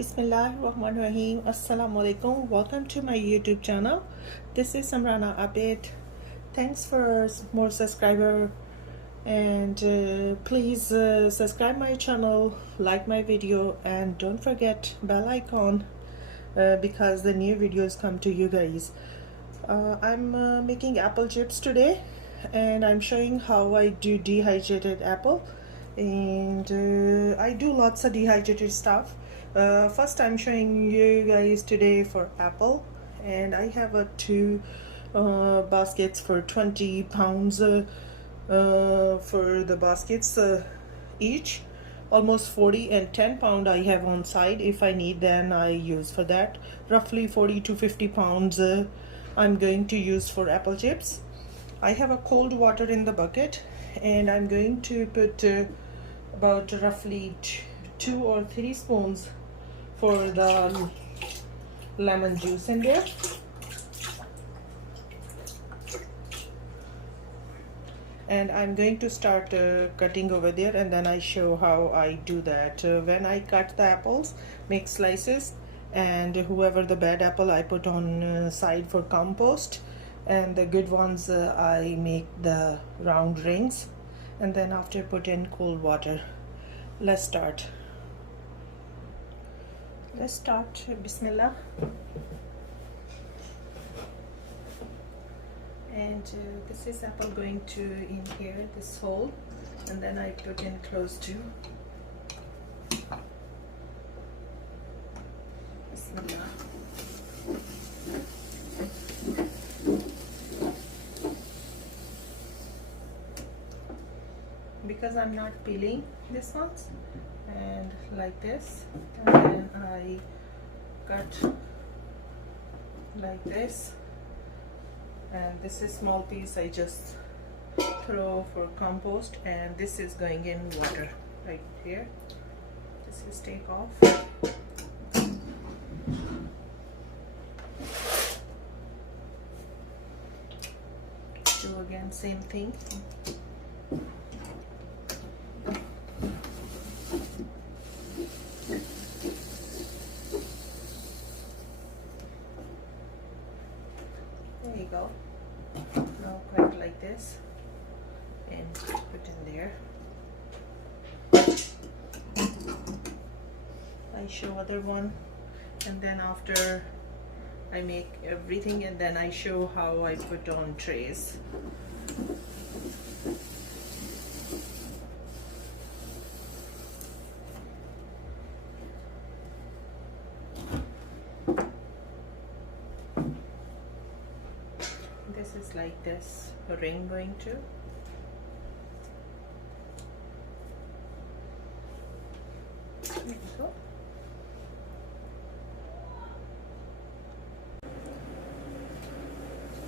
Bismillahirrahmanirrahim. Assalamu alaikum. Welcome to my YouTube channel. This is Samrana Abid. Thanks for more subscriber and please subscribe my channel, like my video, and don't forget bell icon because the new videos come to you guys. I'm making apple chips today, and I'm showing how I do dehydrated apple, and I do lots of dehydrated stuff. First I'm showing you guys today for apple, and I have two baskets for 20 pounds for the baskets each, almost 40, and 10 pound I have on side. If I need, then I use for that. Roughly 40 to 50 pounds I'm going to use for apple chips. I have a cold water in the bucket, and I'm going to put about roughly 2 or 3 spoons for the lemon juice in there. And I'm going to start cutting over there, and then I show how I do that. When I cut the apples, make slices, and whoever the bad apple I put on side for compost, and the good ones I make the round rings, and then after put in cold water. Let's start. Bismillah. And this is apple going to in here, this hole, and then I put in close to. Bismillah. Because I'm not peeling this ones, and like this, and then I cut like this, and this is small piece I just throw for compost, and this is going in water right here. This is take off. Do again same thing. There you go. Now quite like this, and put in there. I show other one, and then after I make everything, and then I show how I put on trays. This is like this, a ring going to. There you go.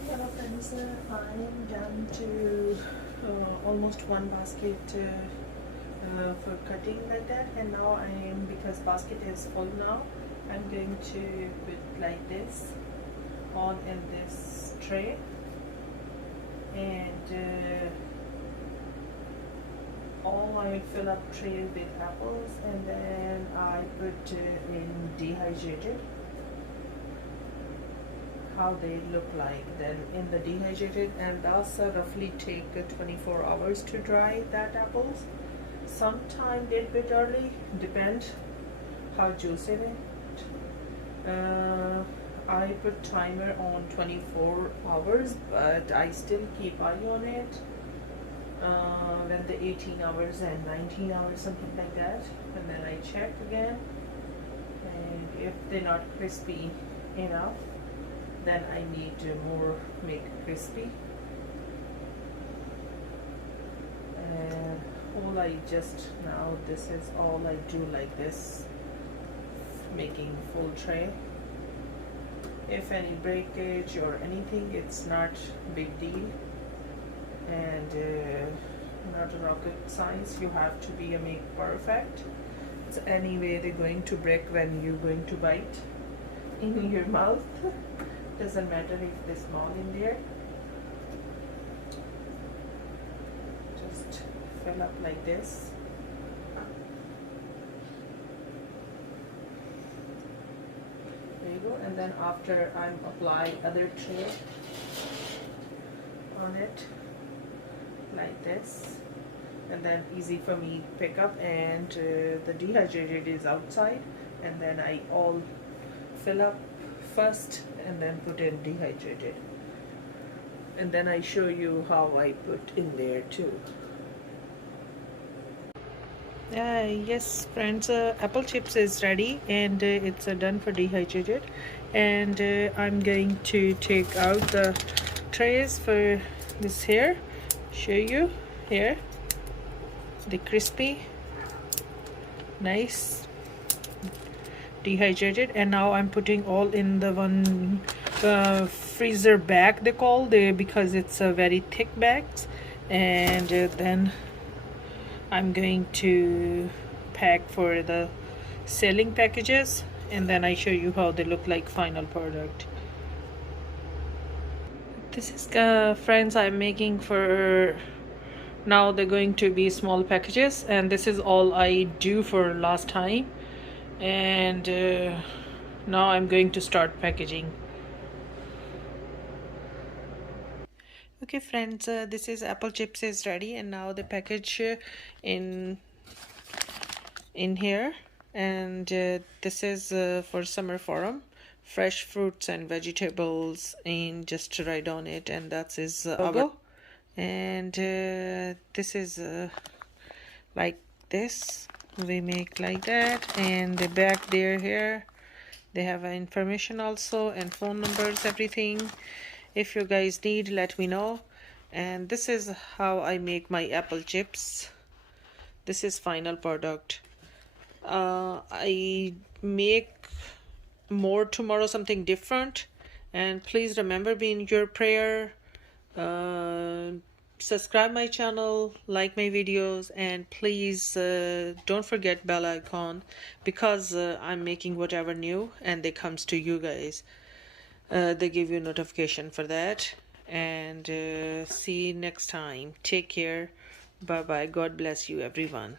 Hello friends, I am down to almost one basket for cutting like that, and now I am, because basket is full now, I'm going to put like this all in this tray, and all I fill up tray with apples, and then I put in dehydrated, how they look like then in the dehydrated, and also roughly take 24 hours to dry that apples. Sometime little bit early, depend how juicy it. I put timer on 24 hours, but I still keep eye on it when the 18 hours and 19 hours, something like that, and then I check again, and if they're not crispy enough, then I need to more make crispy. And all I just now, this is all I do like this, making full tray. If any breakage or anything, it's not big deal, and not a rocket science. You have to be a make perfect. It's anyway they're going to break when you're going to bite in your mouth. Doesn't matter if they're small in there. Just fill up like this. mango, and then after I'm apply other tray on it like this, and then easy for me to pick up, and the dehydrated is outside, and then I all fill up first and then put in dehydrated, and then I show you how I put in there too. Yes friends, apple chips is ready, and it's done for dehydrated, and I'm going to take out the trays for this here, show you here the crispy nice dehydrated, and now I'm putting all in the one freezer bag they call because it's a very thick bags, and then I'm going to pack for the selling packages, and then I show you how they look like final product. This is friends, I'm making for now. They're going to be small packages, and this is all I do for last time, and now I'm going to start packaging. Okay friends, this is apple chips is ready, and now the package in here, and this is for summer forum, fresh fruits and vegetables, and just to write on it, and that's his logo. And this is like this, we make like that, and the back there here they have information also, and phone numbers, everything. If you guys need, let me know. And this is how I make my apple chips. This is final product. I make more tomorrow, something different, and please remember me in your prayer. Subscribe my channel, like my videos, and please don't forget bell icon, because I'm making whatever new and they comes to you guys. They give you notification for that, and see you next time. Take care. Bye bye. God bless you everyone.